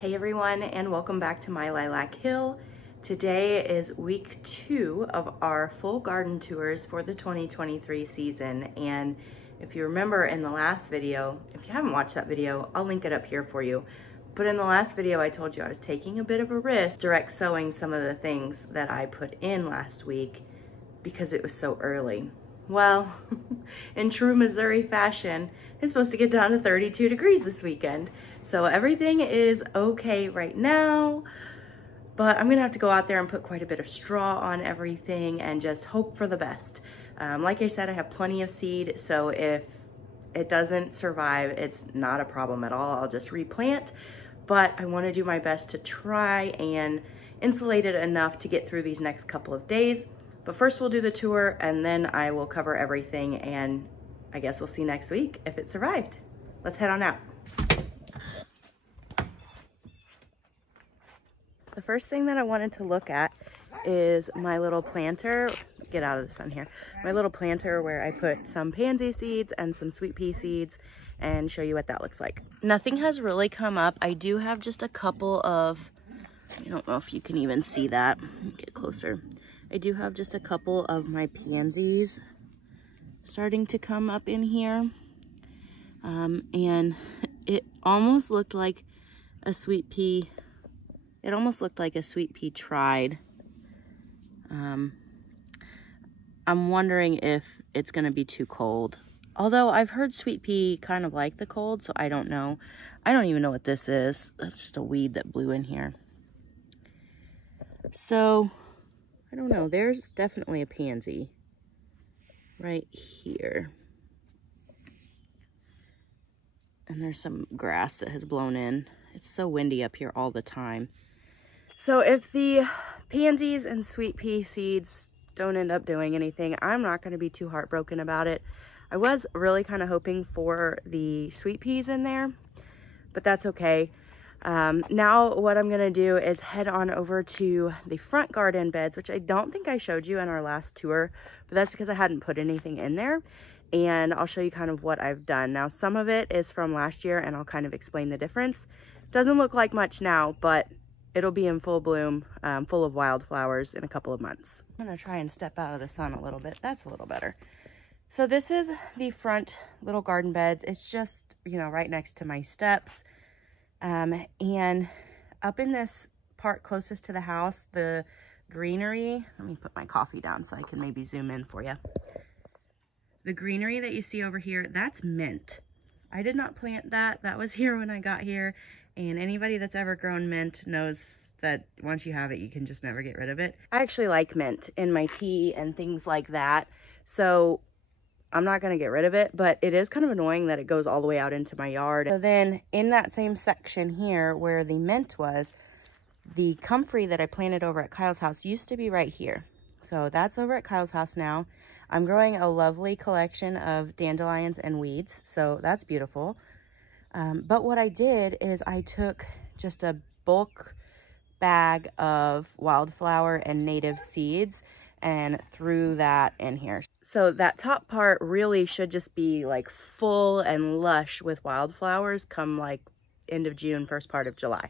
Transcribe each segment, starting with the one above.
Hey everyone, and welcome back to my Lilac Hill. Today is week 2 of our full garden tours for the 2023 season. And if you remember in the last video, if you haven't watched that video, I'll link it up here for you. But in the last video, I told you I was taking a bit of a risk direct sowing some of the things that I put in last week because it was so early. Well, in true Missouri fashion, it's supposed to get down to 32 degrees this weekend. So everything is okay right now, but I'm gonna have to go out there and put quite a bit of straw on everything and just hope for the best. Like I said, I have plenty of seed, so if it doesn't survive, it's not a problem at all. I'll just replant, but I wanna do my best to try and insulate it enough to get through these next couple of days. But first we'll do the tour and then I will cover everything, and I guess we'll see next week if it survived. Let's head on out. The first thing that I wanted to look at is my little planter. Get out of the sun here. My little planter where I put some pansy seeds and some sweet pea seeds and show you what that looks like. Nothing has really come up. I do have just a couple of, I don't know if you can even see that. Get closer. I do have just a couple of my pansies starting to come up in here. And it almost looked like a sweet pea. It almost looked like a sweet pea tried. I'm wondering if it's gonna be too cold. Although I've heard sweet pea kind of like the cold, so I don't know. I don't even know what this is. That's just a weed that blew in here. So, I don't know. There's definitely a pansy right here. And there's some grass that has blown in. It's so windy up here all the time. So if the pansies and sweet pea seeds don't end up doing anything, I'm not going to be too heartbroken about it. I was really kind of hoping for the sweet peas in there, but that's okay. Now what I'm going to do is head on over to the front garden beds, which I don't think I showed you in our last tour, but that's because I hadn't put anything in there. And I'll show you kind of what I've done. Now, some of it is from last year, and I'll kind of explain the difference. Doesn't look like much now, but it'll be in full bloom, full of wildflowers in a couple of months. I'm gonna try and step out of the sun a little bit. That's a little better. So this is the front little garden beds. It's just, you know, right next to my steps. And up in this part closest to the house, the greenery, let me put my coffee down so I can maybe zoom in for you. The greenery that you see over here, that's mint. I did not plant that. That was here when I got here. And anybody that's ever grown mint knows that once you have it, you can just never get rid of it. I actually like mint in my tea and things like that. So I'm not going to get rid of it, but it is kind of annoying that it goes all the way out into my yard. So then in that same section here where the mint was, the comfrey that I planted over at Kyle's house used to be right here. So that's over at Kyle's house now. I'm growing a lovely collection of dandelions and weeds, so that's beautiful. But what I did is I took just a bulk bag of wildflower and native seeds and threw that in here. So that top part really should just be like full and lush with wildflowers come like end of June, first part of July.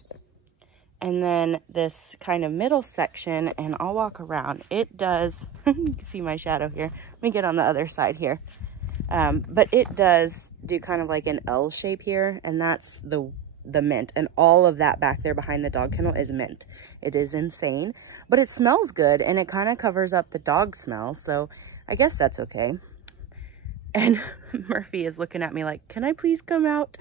And then this kind of middle section, and I'll walk around. It does, you can see my shadow here. Let me get on the other side here. But it does do kind of like an L shape here, and that's the mint. And all of that back there behind the dog kennel is mint. It is insane, but it smells good, and it kind of covers up the dog smell, so I guess that's okay. And Murphy is looking at me like, can I please come out?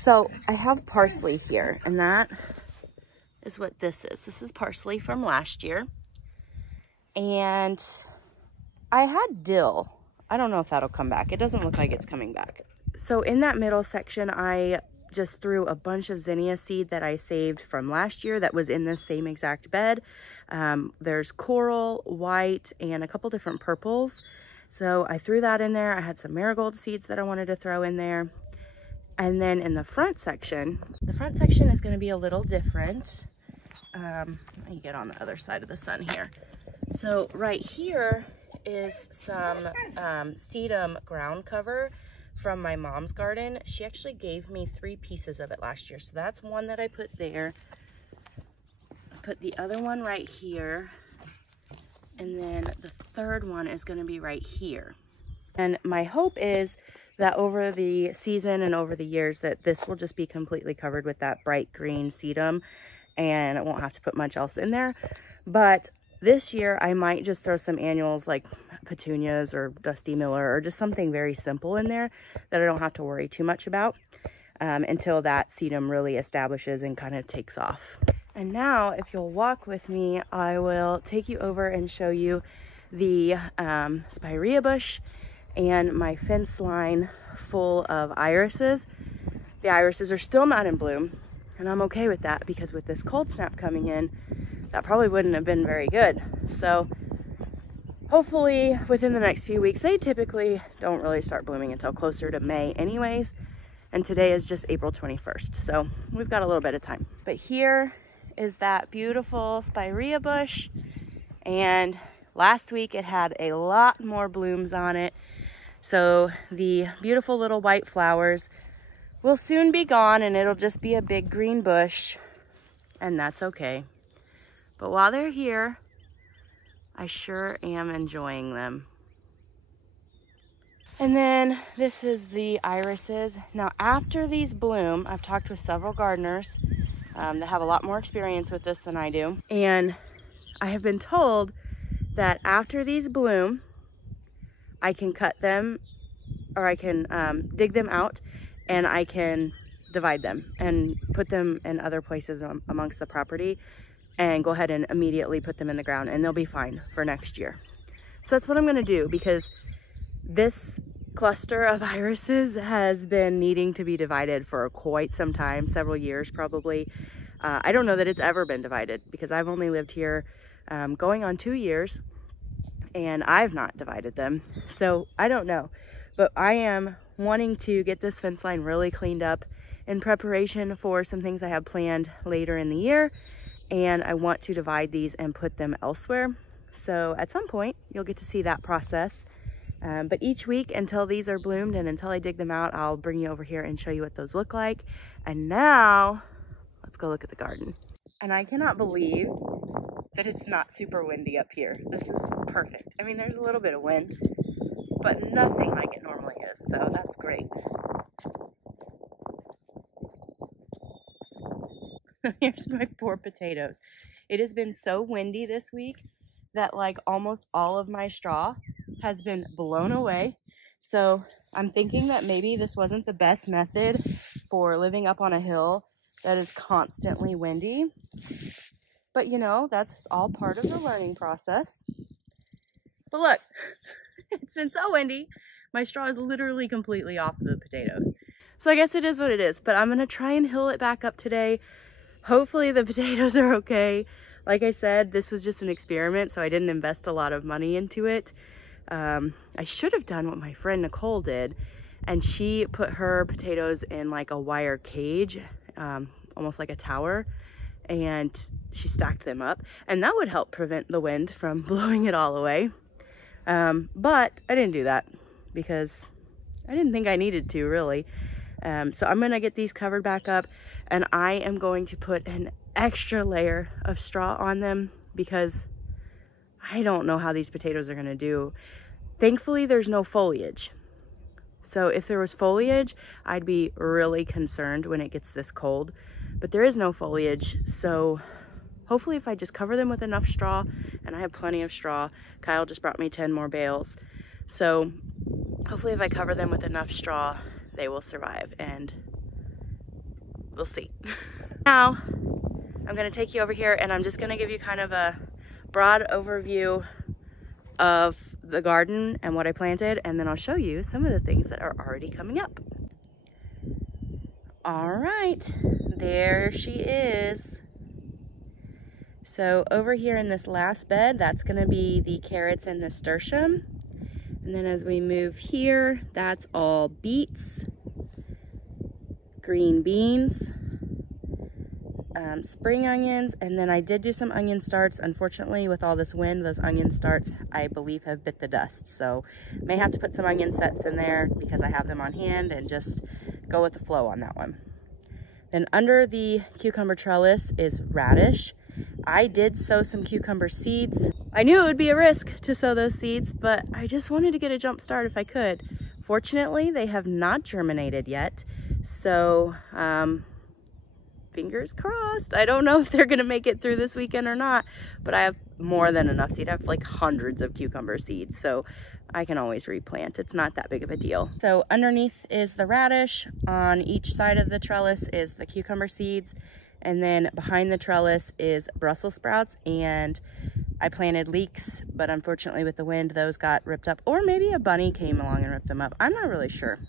So I have parsley here, and that is what this is. This is parsley from last year. And I had dill. I don't know if that'll come back. It doesn't look like it's coming back. So in that middle section, I just threw a bunch of zinnia seed that I saved from last year that was in this same exact bed. There's coral, white, and a couple different purples. So I threw that in there. I had some marigold seeds that I wanted to throw in there. And then in the front section is going to be a little different. Let me get on the other side of the sun here. So right here is some sedum ground cover from my mom's garden. She actually gave me 3 pieces of it last year. So that's one that I put there. I put the other one right here. And then the third one is going to be right here. And my hope is that over the season and over the years that this will just be completely covered with that bright green sedum, and I won't have to put much else in there. But this year I might just throw some annuals like petunias or Dusty Miller or just something very simple in there that I don't have to worry too much about until that sedum really establishes and kind of takes off. And now if you'll walk with me, I will take you over and show you the spirea bush and my fence line full of irises. The irises are still not in bloom, and I'm okay with that because with this cold snap coming in, that probably wouldn't have been very good. So hopefully within the next few weeks, they typically don't really start blooming until closer to May anyways, and today is just April 21st, so we've got a little bit of time. But here is that beautiful spirea bush, and last week it had a lot more blooms on it. So the beautiful little white flowers will soon be gone and it'll just be a big green bush, and that's okay. But while they're here, I sure am enjoying them. And then this is the irises. Now after these bloom, I've talked with several gardeners that have a lot more experience with this than I do. And I have been told that after these bloom, I can cut them, or I can dig them out, and I can divide them and put them in other places amongst the property and go ahead and immediately put them in the ground, and they'll be fine for next year. So that's what I'm gonna do, because this cluster of irises has been needing to be divided for quite some time, several years probably. I don't know that it's ever been divided because I've only lived here going on 2 years, and I've not divided them. So I don't know, but I am wanting to get this fence line really cleaned up in preparation for some things I have planned later in the year. And I want to divide these and put them elsewhere. So at some point you'll get to see that process. But each week until these are bloomed and until I dig them out, I'll bring you over here and show you what those look like. And now let's go look at the garden. And I cannot believe that it's not super windy up here. This is perfect. I mean, there's a little bit of wind, but nothing like it normally is, so that's great. Here's my poor potatoes. It has been so windy this week that like almost all of my straw has been blown away. So I'm thinking that maybe this wasn't the best method for living up on a hill that is constantly windy. But you know, that's all part of the learning process. But look, it's been so windy. My straw is literally completely off of the potatoes. So I guess it is what it is, but I'm gonna try and hill it back up today. Hopefully the potatoes are okay. Like I said, this was just an experiment, so I didn't invest a lot of money into it. I should have done what my friend Nicole did, and she put her potatoes in like a wire cage, almost like a tower, and she stacked them up, and that would help prevent the wind from blowing it all away. But I didn't do that because I didn't think I needed to really. So I'm gonna get these covered back up, and I am going to put an extra layer of straw on them because I don't know how these potatoes are gonna do. Thankfully there's no foliage. So if there was foliage, I'd be really concerned when it gets this cold, but there is no foliage. So hopefully if I just cover them with enough straw, and I have plenty of straw, Kyle just brought me 10 more bales. So hopefully if I cover them with enough straw, they will survive, and we'll see. Now, I'm gonna take you over here and I'm just gonna give you kind of a broad overview of the garden and what I planted, and then I'll show you some of the things that are already coming up. All right, there she is. So over here in this last bed, that's gonna be the carrots and nasturtium. And then as we move here, that's all beets, green beans, spring onions, and then I did do some onion starts. Unfortunately, with all this wind, those onion starts, I believe, have bit the dust. So may have to put some onion sets in there because I have them on hand and just go with the flow on that one. Then under the cucumber trellis is radish. I did sow some cucumber seeds. I knew it would be a risk to sow those seeds, but I just wanted to get a jump start if I could. Fortunately, they have not germinated yet. So, fingers crossed. I don't know if they're gonna make it through this weekend or not, but I have more than enough seed. I have like hundreds of cucumber seeds, so I can always replant. It's not that big of a deal. So underneath is the radish. On each side of the trellis is the cucumber seeds. And then behind the trellis is Brussels sprouts. And I planted leeks, but unfortunately with the wind, those got ripped up. Or maybe a bunny came along and ripped them up. I'm not really sure.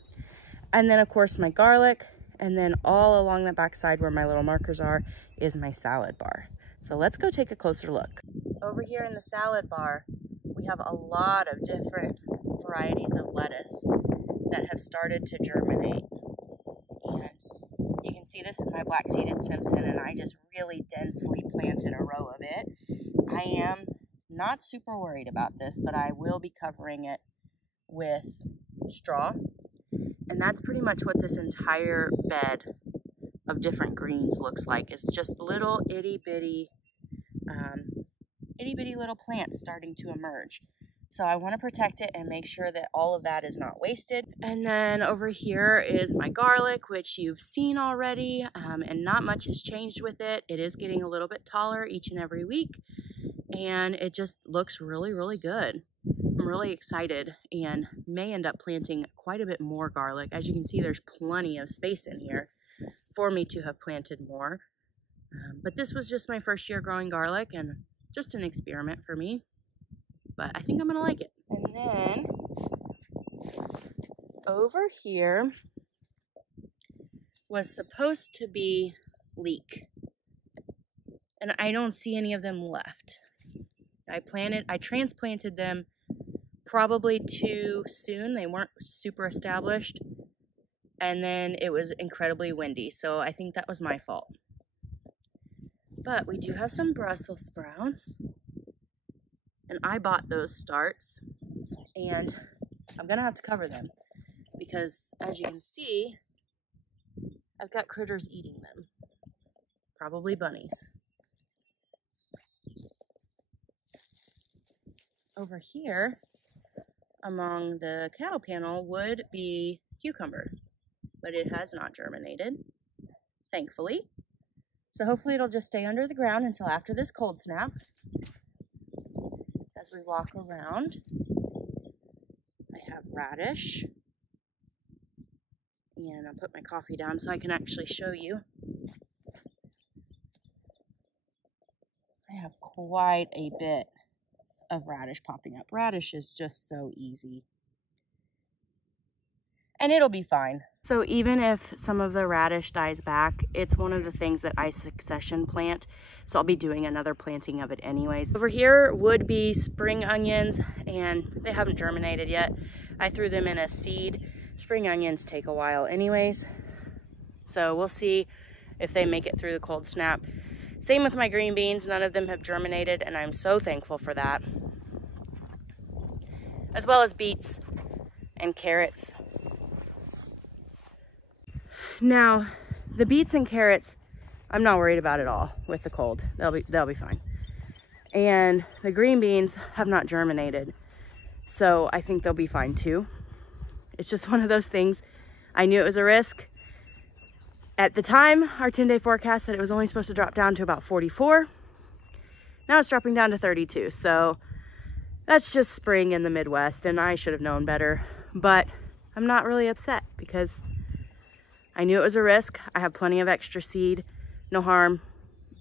And then of course my garlic. And then all along the back side where my little markers are is my salad bar. So let's go take a closer look. Over here in the salad bar, we have a lot of different varieties of lettuce that have started to germinate. And you can see this is my black-seeded Simpson, and I just really densely planted a row of it. I am not super worried about this, but I will be covering it with straw. And that's pretty much what this entire bed of different greens looks like. It's just little itty bitty little plants starting to emerge. So I want to protect it and make sure that all of that is not wasted. And then over here is my garlic, which you've seen already, and not much has changed with it. It is getting a little bit taller each and every week, and it just looks really, really good. I'm really excited and may end up planting quite a bit more garlic. As you can see, there's plenty of space in here for me to have planted more. But this was just my first year growing garlic and just an experiment for me. But I think I'm gonna like it. And then over here was supposed to be leek. And I don't see any of them left. I transplanted them probably too soon. They weren't super established. And then it was incredibly windy. So I think that was my fault. But we do have some Brussels sprouts. And I bought those starts. And I'm going to have to cover them. Because as you can see, I've got critters eating them. Probably bunnies. Over here, among the cow panel, would be cucumber. But it has not germinated, thankfully. So hopefully it'll just stay under the ground until after this cold snap. As we walk around, I have radish. And I'll put my coffee down so I can actually show you. I have quite a bit of radish popping up. Radish is just so easy. And it'll be fine. So even if some of the radish dies back, it's one of the things that I succession plant. So I'll be doing another planting of it anyways. Over here would be spring onions, and they haven't germinated yet. I threw them in a seed. Spring onions take a while anyways. So we'll see if they make it through the cold snap. Same with my green beans. None of them have germinated, and I'm so thankful for that. As well as beets and carrots. Now, the beets and carrots, I'm not worried about at all with the cold. They'll be fine. And the green beans have not germinated, so I think they'll be fine too. It's just one of those things. I knew it was a risk. At the time, our 10-day forecast said it was only supposed to drop down to about 44. Now it's dropping down to 32. So that's just spring in the Midwest, and I should have known better. But I'm not really upset because I knew it was a risk. I have plenty of extra seed. No harm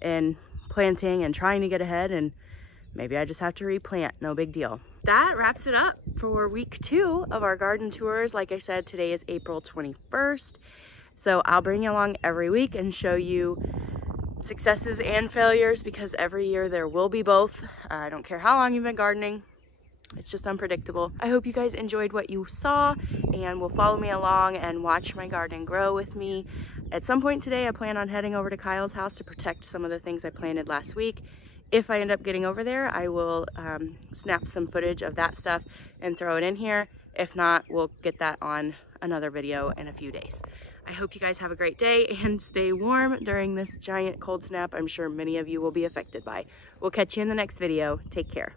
in planting and trying to get ahead, and maybe I just have to replant. No big deal. That wraps it up for week 2 of our garden tours. Like I said, today is April 21st. So I'll bring you along every week and show you successes and failures, because every year there will be both. I don't care how long you've been gardening. It's just unpredictable. I hope you guys enjoyed what you saw and will follow me along and watch my garden grow with me. At some point today, I plan on heading over to Kyle's house to protect some of the things I planted last week. If I end up getting over there, I will snap some footage of that stuff and throw it in here. If not, we'll get that on another video in a few days. I hope you guys have a great day and stay warm during this giant cold snap I'm sure many of you will be affected by. We'll catch you in the next video. Take care.